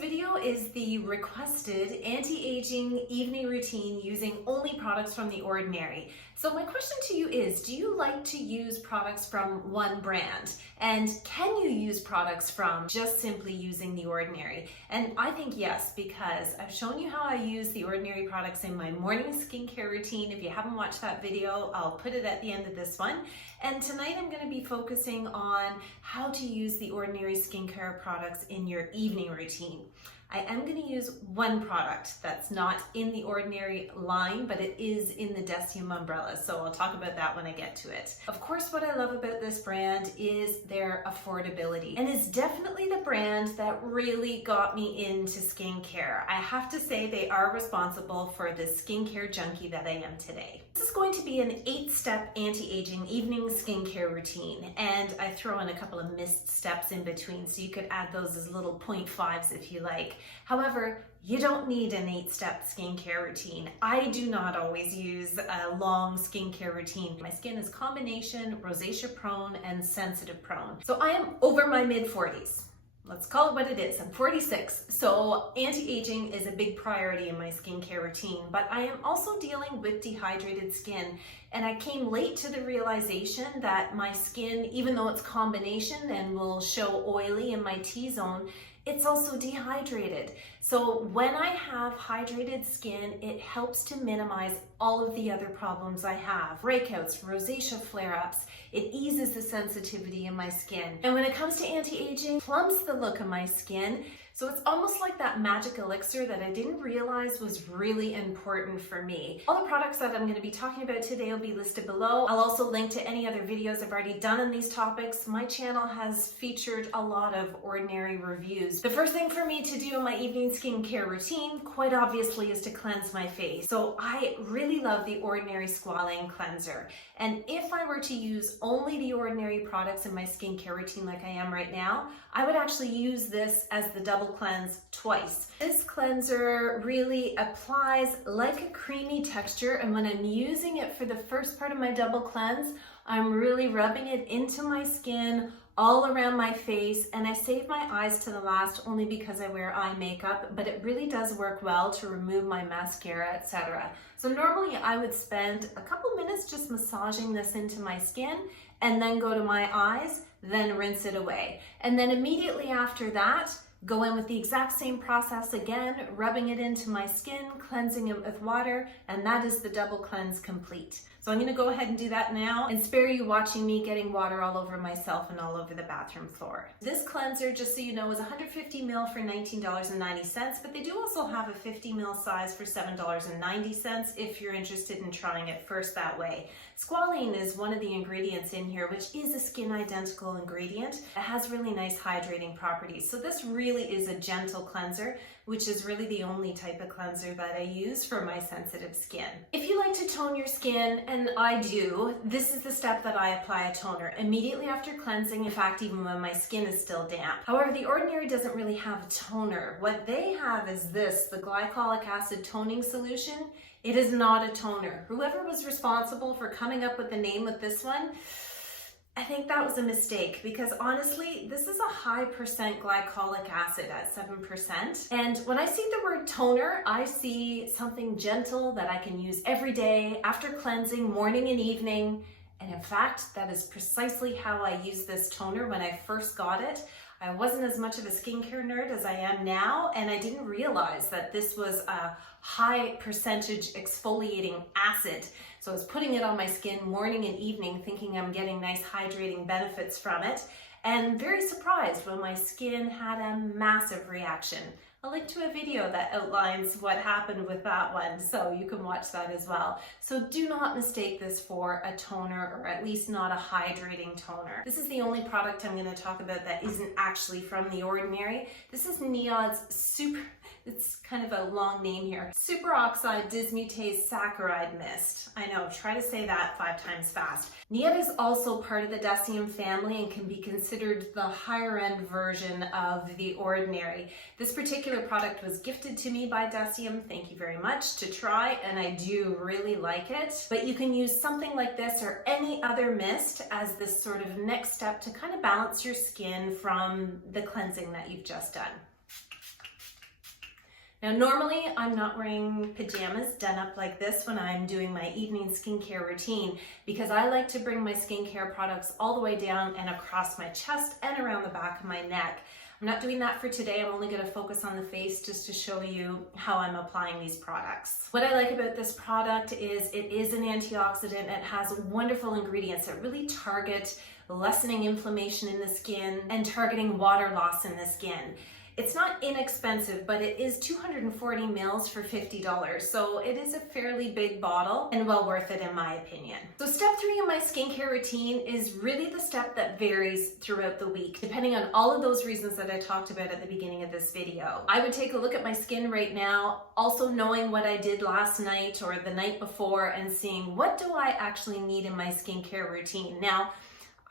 video is the requested anti-aging evening routine using only products from The Ordinary. So my question to you is, do you like to use products from one brand? And can you use products from just simply using The Ordinary? And I think yes, because I've shown you how I use The Ordinary products in my morning skincare routine. If you haven't watched that video, I'll put it at the end of this one. And tonight I'm going to be focusing on how to use The Ordinary skincare products in your evening routine. I am going to use one product that's not in The Ordinary line, but it is in the Deciem umbrella, so I'll talk about that when I get to it. Of course, what I love about this brand is their affordability, and it's definitely the brand that really got me into skincare. I have to say they are responsible for the skincare junkie that I am today. This is going to be an 8-step anti-aging evening skincare routine, and I throw in a couple of missed steps in between, so you could add those as little 0.5s if you like. However, you don't need an 8-step skincare routine. I do not always use a long skincare routine. My skin is combination rosacea-prone and sensitive-prone. So I am over my mid-40s. Let's call it what it is. I'm 46, so anti-aging is a big priority in my skincare routine, but I am also dealing with dehydrated skin, and I came late to the realization that my skin, even though it's combination and will show oily in my T-zone, it's also dehydrated. So when I have hydrated skin, it helps to minimize all of the other problems I have. Breakouts, rosacea flare-ups. It eases the sensitivity in my skin. And when it comes to anti-aging, plumps the look of my skin. So it's almost like that magic elixir that I didn't realize was really important for me. All the products that I'm going to be talking about today will be listed below. I'll also link to any other videos I've already done on these topics. My channel has featured a lot of Ordinary reviews. The first thing for me to do in my evening skincare routine, quite obviously, is to cleanse my face. So I really love the Ordinary Squalane Cleanser. And if I were to use only the Ordinary products in my skincare routine like I am right now, I would actually use this as the double cleanse twice. This cleanser really applies like a creamy texture, and when I'm using it for the first part of my double cleanse, I'm really rubbing it into my skin, all around my face, and I save my eyes to the last only because I wear eye makeup, but it really does work well to remove my mascara, etc. So normally I would spend a couple minutes just massaging this into my skin and then go to my eyes, then rinse it away. And then immediately after that, go in with the exact same process again, rubbing it into my skin, cleansing it with water, and that is the double cleanse complete. So I'm going to go ahead and do that now and spare you watching me getting water all over myself and all over the bathroom floor. This cleanser, just so you know, is 150 ml for $19.90, but they do also have a 50 ml size for $7.90 if you're interested in trying it first that way. Squalane is one of the ingredients in here, which is a skin identical ingredient. It has really nice hydrating properties. So this really is a gentle cleanser, which is really the only type of cleanser that I use for my sensitive skin. If you like to tone your skin, and I do, this is the step that I apply a toner immediately after cleansing, in fact, even when my skin is still damp. However, The Ordinary doesn't really have a toner. What they have is this, the Glycolic Acid Toning Solution. It is not a toner. Whoever was responsible for coming up with the name of this one, I think that was a mistake, because honestly, this is a high percent glycolic acid at 7%. And when I see the word toner, I see something gentle that I can use every day after cleansing, morning and evening. And in fact, that is precisely how I used this toner when I first got it. I wasn't as much of a skincare nerd as I am now, and I didn't realize that this was a high percentage exfoliating acid. So I was putting it on my skin morning and evening thinking I'm getting nice hydrating benefits from it, and very surprised when my skin had a massive reaction. I'll link to a video that outlines what happened with that one, so you can watch that as well. So do not mistake this for a toner, or at least not a hydrating toner. This is the only product I'm going to talk about that isn't actually from The Ordinary. This is Neod's it's kind of a long name here, Superoxide Dismutase Saccharide Mist. I know, try to say that 5 times fast. Neod is also part of the Deciem family and can be considered the higher end version of The Ordinary. This particular product was gifted to me by Deciem, thank you very much, to try, and I do really like it. But you can use something like this or any other mist as this sort of next step to kind of balance your skin from the cleansing that you've just done. Now, normally I'm not wearing pajamas done up like this when I'm doing my evening skincare routine because I like to bring my skincare products all the way down and across my chest and around the back of my neck. I'm not doing that for today. I'm only going to focus on the face just to show you how I'm applying these products. What I like about this product is it is an antioxidant. It has wonderful ingredients that really target lessening inflammation in the skin and targeting water loss in the skin. It's not inexpensive, but it is 240 mils for $50. So it is a fairly big bottle and well worth it in my opinion. So step 3 in my skincare routine is really the step that varies throughout the week, depending on all of those reasons that I talked about at the beginning of this video. I would take a look at my skin right now, also knowing what I did last night or the night before and seeing what do I actually need in my skincare routine. Now,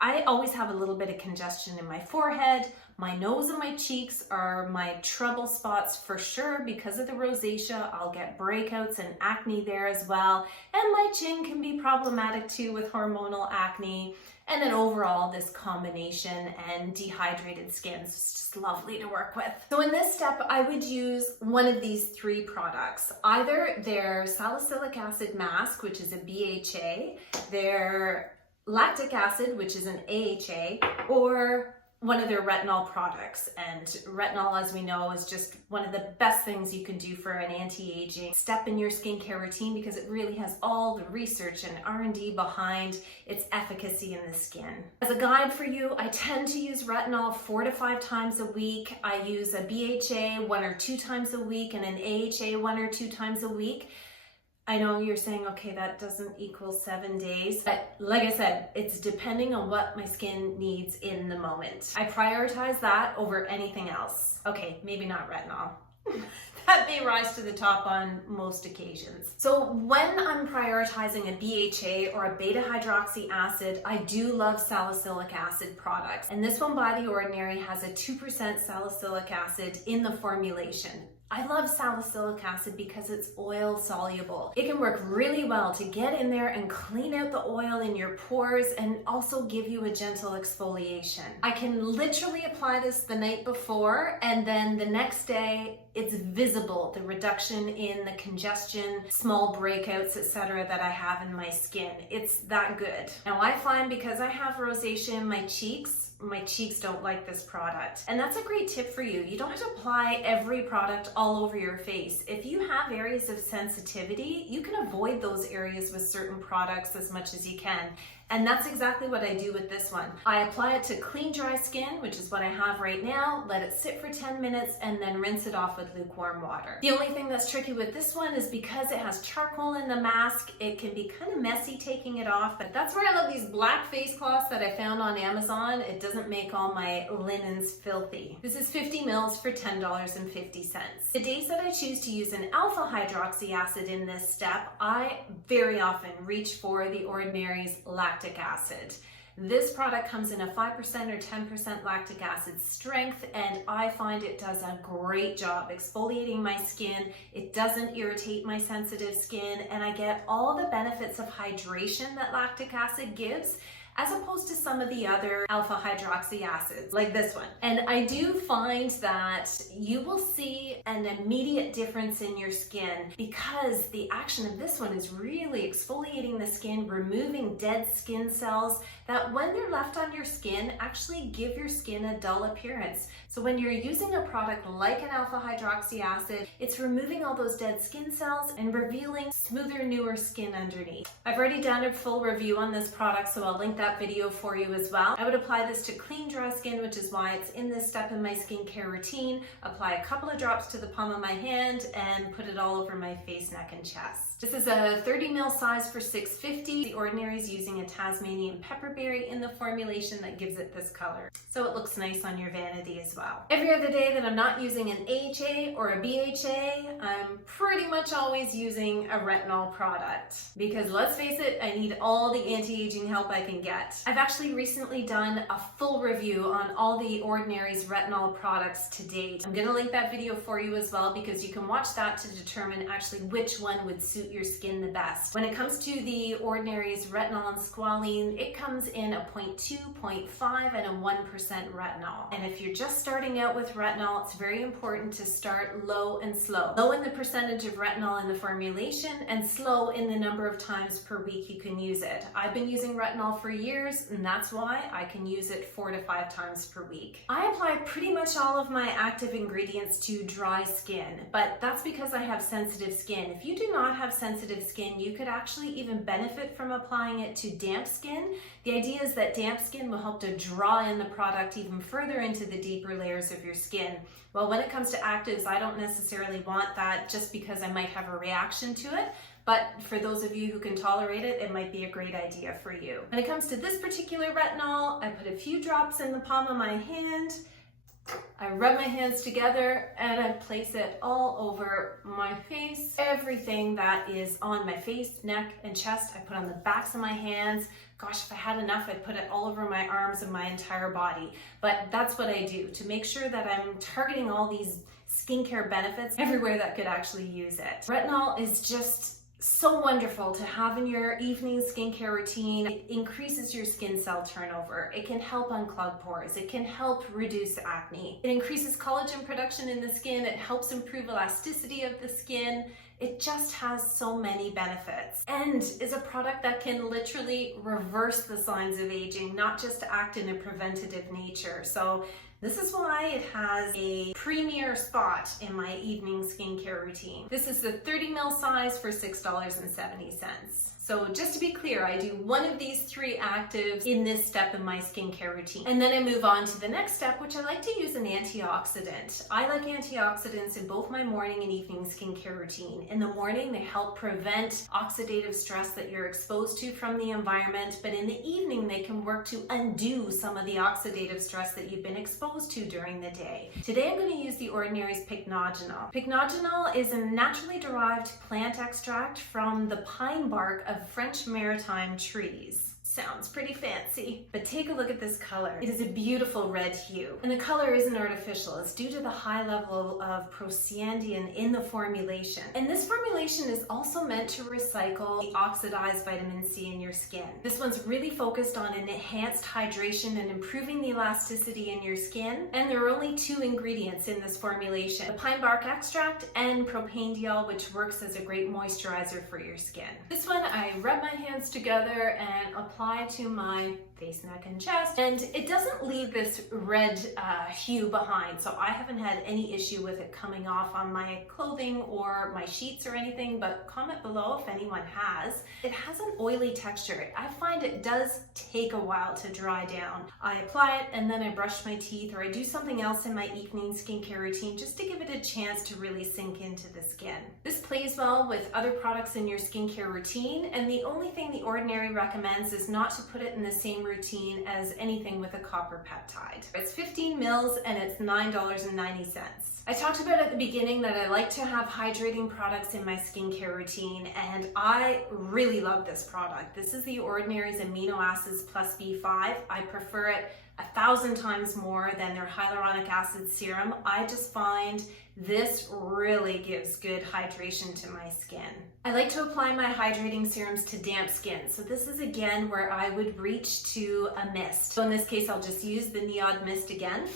I always have a little bit of congestion in my forehead. My nose and my cheeks are my trouble spots for sure because of the rosacea. I'll get breakouts and acne there as well. And my chin can be problematic too with hormonal acne. And then overall, this combination and dehydrated skin is just lovely to work with. So in this step, I would use one of these 3 products. Either their Salicylic Acid Masque, which is a BHA, their Lactic Acid, which is an AHA, or one of their retinol products. And retinol, as we know, is just one of the best things you can do for an anti-aging step in your skincare routine because it really has all the research and R&D behind its efficacy in the skin. As a guide for you, I tend to use retinol 4 to 5 times a week. I use a BHA 1 or 2 times a week and an AHA 1 or 2 times a week. I know you're saying, okay, that doesn't equal 7 days. But like I said, it's depending on what my skin needs in the moment. I prioritize that over anything else. Okay, maybe not retinol. That may rise to the top on most occasions. So when I'm prioritizing a BHA or a beta hydroxy acid, I do love salicylic acid products. And this one by The Ordinary has a 2% salicylic acid in the formulation. I love salicylic acid because it's oil soluble. It can work really well to get in there and clean out the oil in your pores and also give you a gentle exfoliation. I can literally apply this the night before and then the next day it's visible, the reduction in the congestion, small breakouts, etc. that I have in my skin. It's that good. Now I find because I have rosacea in my cheeks don't like this product. And that's a great tip for you. You don't have to apply every product all over your face. If you have areas of sensitivity, you can avoid those areas with certain products as much as you can. And that's exactly what I do with this one. I apply it to clean, dry skin, which is what I have right now, let it sit for 10 minutes, and then rinse it off with lukewarm water. The only thing that's tricky with this one is because it has charcoal in the mask, it can be kind of messy taking it off, but that's where I love these black face cloths that I found on Amazon. It doesn't make all my linens filthy. This is 50 mils for $10.50. The days that I choose to use an alpha hydroxy acid in this step, I very often reach for The Ordinary's Lactic Acid. This product comes in a 5% or 10% lactic acid strength, and I find it does a great job exfoliating my skin. It doesn't irritate my sensitive skin, and I get all the benefits of hydration that lactic acid gives, as opposed to some of the other alpha hydroxy acids like this one. And I do find that you will see an immediate difference in your skin because the action of this one is really exfoliating the skin, removing dead skin cells that when they're left on your skin actually give your skin a dull appearance. So when you're using a product like an alpha hydroxy acid, it's removing all those dead skin cells and revealing smoother, newer skin underneath. I've already done a full review on this product, so I'll link that video for you as well. I would apply this to clean, dry skin, which is why it's in this step in my skincare routine. Apply a couple of drops to the palm of my hand and put it all over my face, neck, and chest. This is a 30 ml size for $6.50. The Ordinary is using a Tasmanian pepperberry in the formulation that gives it this color. So it looks nice on your vanity as well. Every other day that I'm not using an AHA or a BHA, I'm pretty much always using a retinol product. Because let's face it, I need all the anti-aging help I can get. yet. I've actually recently done a full review on all the Ordinary's retinol products to date. I'm gonna link that video for you as well because you can watch that to determine actually which one would suit your skin the best. When it comes to the Ordinary's retinol and squalene, it comes in a 0.2, 0.5, and a 1% retinol. And if you're just starting out with retinol, it's very important to start low and slow. Low in the percentage of retinol in the formulation and slow in the number of times per week you can use it. I've been using retinol for years, and that's why I can use it 4 to 5 times per week. I apply pretty much all of my active ingredients to dry skin, but that's because I have sensitive skin. If you do not have sensitive skin, you could actually even benefit from applying it to damp skin. The idea is that damp skin will help to draw in the product even further into the deeper layers of your skin. Well, when it comes to actives, I don't necessarily want that just because I might have a reaction to it. But for those of you who can tolerate it, it might be a great idea for you. When it comes to this particular retinol, I put a few drops in the palm of my hand. I rub my hands together and I place it all over my face. Everything that is on my face, neck, and chest, I put on the backs of my hands. Gosh, if I had enough, I'd put it all over my arms and my entire body. But that's what I do to make sure that I'm targeting all these skincare benefits everywhere that could actually use it. Retinol is just so wonderful to have in your evening skincare routine. It increases your skin cell turnover. It can help unclog pores. It can help reduce acne. It increases collagen production in the skin. It helps improve elasticity of the skin. It just has so many benefits and is a product that can literally reverse the signs of aging, not just act in a preventative nature. So this is why it has a premier spot in my evening skincare routine. This is the 30 ml size for $6.70. So just to be clear, I do one of these 3 actives in this step in my skincare routine. And then I move on to the next step, which I like to use an antioxidant. I like antioxidants in both my morning and evening skincare routine. In the morning, they help prevent oxidative stress that you're exposed to from the environment, but in the evening, they can work to undo some of the oxidative stress that you've been exposed to during the day. Today, I'm going to use the Ordinary's Pycnogenol. Pycnogenol is a naturally derived plant extract from the pine bark of French maritime trees. Sounds pretty fancy, but take a look at this color. It is a beautiful red hue, and the color isn't artificial. It's due to the high level of prostaglandin in the formulation. And this formulation is also meant to recycle the oxidized vitamin C in your skin. This one's really focused on an enhanced hydration and improving the elasticity in your skin. And there are only 2 ingredients in this formulation: the pine bark extract and propanediol, which works as a great moisturizer for your skin. This one, I rub my hands together and apply to my face, neck, and chest, and it doesn't leave this red hue behind, so I haven't had any issue with it coming off on my clothing or my sheets or anything, but comment below if anyone has. It has an oily texture. I find it does take a while to dry down. I apply it and then I brush my teeth, or I do something else in my evening skincare routine just to give it a chance to really sink into the skin. This plays well with other products in your skincare routine, and the only thing The Ordinary recommends is not to put it in the same routine as anything with a copper peptide. It's 15 mils and it's $9.90. I talked about at the beginning that I like to have hydrating products in my skincare routine, and I really love this product. This is The Ordinary's Amino Acids B5. I prefer it 1,000 times more than their hyaluronic acid serum. I just find this really gives good hydration to my skin. I like to apply my hydrating serums to damp skin. So this is again where I would reach to a mist. So in this case, I'll just use the NIOD mist again.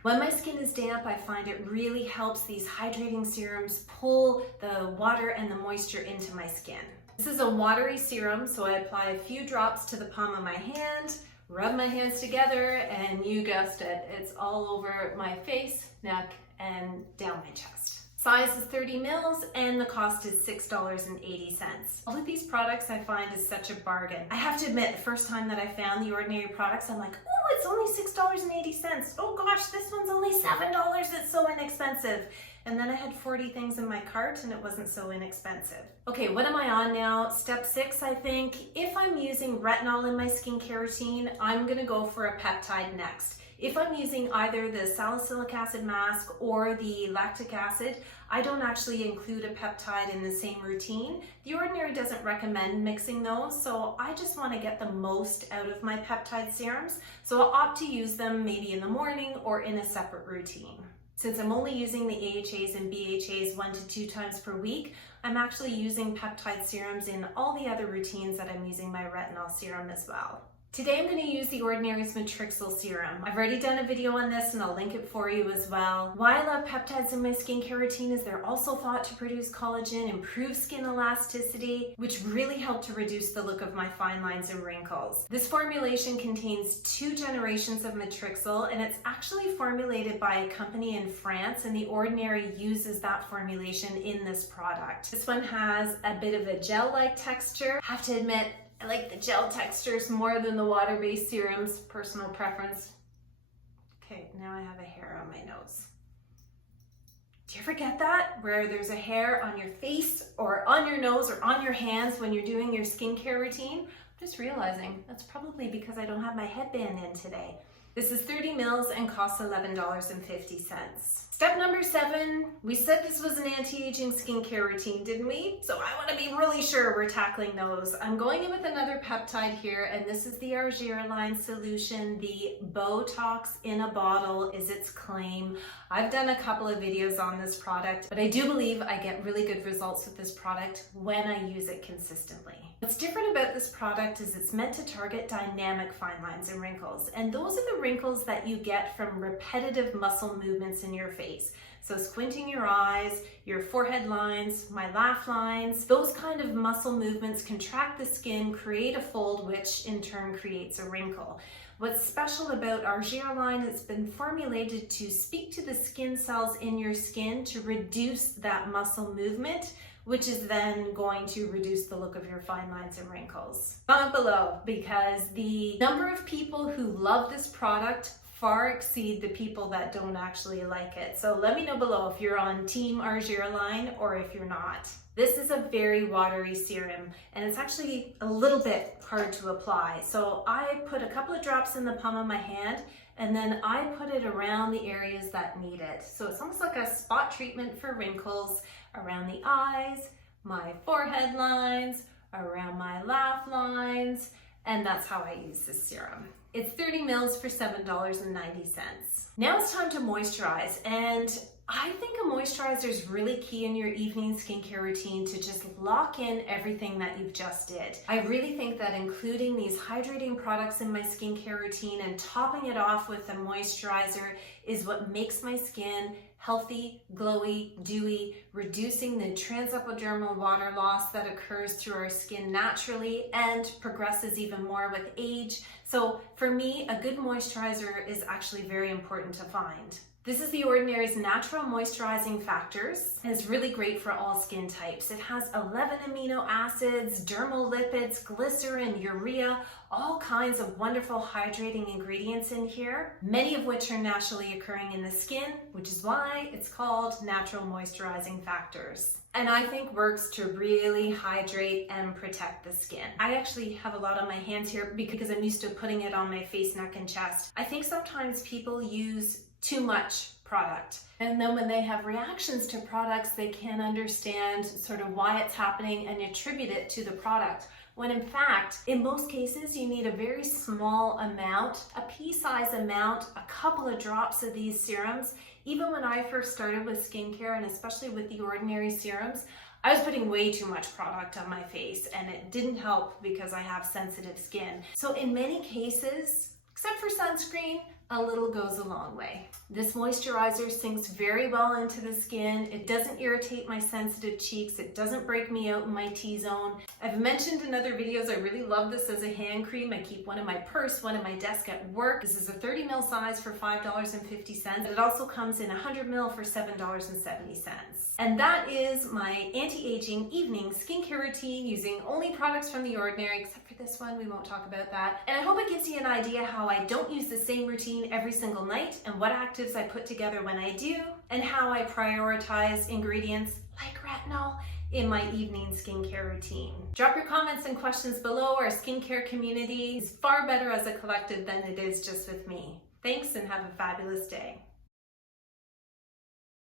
When my skin is damp, I find it really helps these hydrating serums pull the water and the moisture into my skin. This is a watery serum, so I apply a few drops to the palm of my hand, rub my hands together, and you guessed it, it's all over my face, neck, and down my chest. Size is 30 mils and the cost is $6.80. All of these products I find is such a bargain. I have to admit, the first time that I found The Ordinary products, I'm like, oh, it's only $6.80. Oh gosh, this one's only $7. It's so inexpensive. And then I had 40 things in my cart and it wasn't so inexpensive. Okay, what am I on now? Step 6, I think. If I'm using retinol in my skincare routine, I'm gonna go for a peptide next. If I'm using either the Salicylic acid mask or the lactic acid, I don't actually include a peptide in the same routine. The Ordinary doesn't recommend mixing those, so I just want to get the most out of my peptide serums, so I'll opt to use them maybe in the morning or in a separate routine. Since I'm only using the AHAs and BHAs 1 to 2 times per week, I'm actually using peptide serums in all the other routines that I'm using my retinol serum as well. Today I'm going to use the Ordinary's Matrixyl serum. I've already done a video on this and I'll link it for you as well. Why I love peptides in my skincare routine is they're also thought to produce collagen, improve skin elasticity, which really help to reduce the look of my fine lines and wrinkles. This formulation contains 2 generations of Matrixyl, and it's actually formulated by a company in France, and the Ordinary uses that formulation in this product. This one has a bit of a gel-like texture. I have to admit, I like the gel textures more than the water-based serums, personal preference. Okay, now I have a hair on my nose. Do you ever get that? Where there's a hair on your face or on your nose or on your hands when you're doing your skincare routine? I'm just realizing that's probably because I don't have my headband in today. This is 30 mils and costs $11.50. Step number 7, we said this was an anti-aging skincare routine, didn't we? So I want to be really sure we're tackling those. I'm going in with another peptide here, and this is the Argireline Solution. The Botox in a bottle is its claim. I've done a couple of videos on this product, but I do believe I get really good results with this product when I use it consistently. What's different about this product is it's meant to target dynamic fine lines and wrinkles, and those are the wrinkles that you get from repetitive muscle movements in your face. So squinting your eyes, your forehead lines, my laugh lines, those kind of muscle movements contract the skin, create a fold, which in turn creates a wrinkle. What's special about Argireline, it's been formulated to speak to the skin cells in your skin to reduce that muscle movement, which is then going to reduce the look of your fine lines and wrinkles. Comment below, because the number of people who love this product far exceed the people that don't actually like it. So let me know below if you're on Team Argireline or if you're not. This is a very watery serum, and it's actually a little bit hard to apply. So I put a couple of drops in the palm of my hand, and then I put it around the areas that need it. So it's almost like a spot treatment for wrinkles around the eyes, my forehead lines, around my laugh lines, and that's how I use this serum. It's 30 mils for $7.90. Now it's time to moisturize, and I think a moisturizer is really key in your evening skincare routine to just lock in everything that you've just did. I really think that including these hydrating products in my skincare routine and topping it off with a moisturizer is what makes my skin healthy, glowy, dewy, reducing the transepidermal water loss that occurs through our skin naturally and progresses even more with age. So for me, a good moisturizer is actually very important to find. This is the Ordinary's Natural Moisturizing Factors, and it's really great for all skin types. It has 11 amino acids, dermal lipids, glycerin, urea, all kinds of wonderful hydrating ingredients in here, many of which are naturally occurring in the skin, which is why it's called Natural Moisturizing Factors. And I think works to really hydrate and protect the skin. I actually have a lot on my hands here because I'm used to putting it on my face, neck, and chest. I think sometimes people use too much product, and then when they have reactions to products, they can't understand sort of why it's happening and attribute it to the product, when in fact, in most cases, you need a very small amount, a pea-sized amount, a couple of drops of these serums. Even when I first started with skincare, and especially with the Ordinary serums, I was putting way too much product on my face, and it didn't help because I have sensitive skin. So in many cases, except for sunscreen, a little goes a long way. This moisturizer sinks very well into the skin. It doesn't irritate my sensitive cheeks. It doesn't break me out in my T-zone. I've mentioned in other videos, I really love this as a hand cream. I keep one in my purse, one in my desk at work. This is a 30 ml size for $5.50. It also comes in 100 ml for $7.70. And that is my anti-aging evening skincare routine using only products from the Ordinary, except for this one, we won't talk about that. And I hope it gives you an idea how I don't use the same routine every single night and what actives I put together when I do, and how I prioritize ingredients like retinol in my evening skincare routine. Drop your comments and questions below. Our skincare community is far better as a collective than it is just with me. Thanks and have a fabulous day.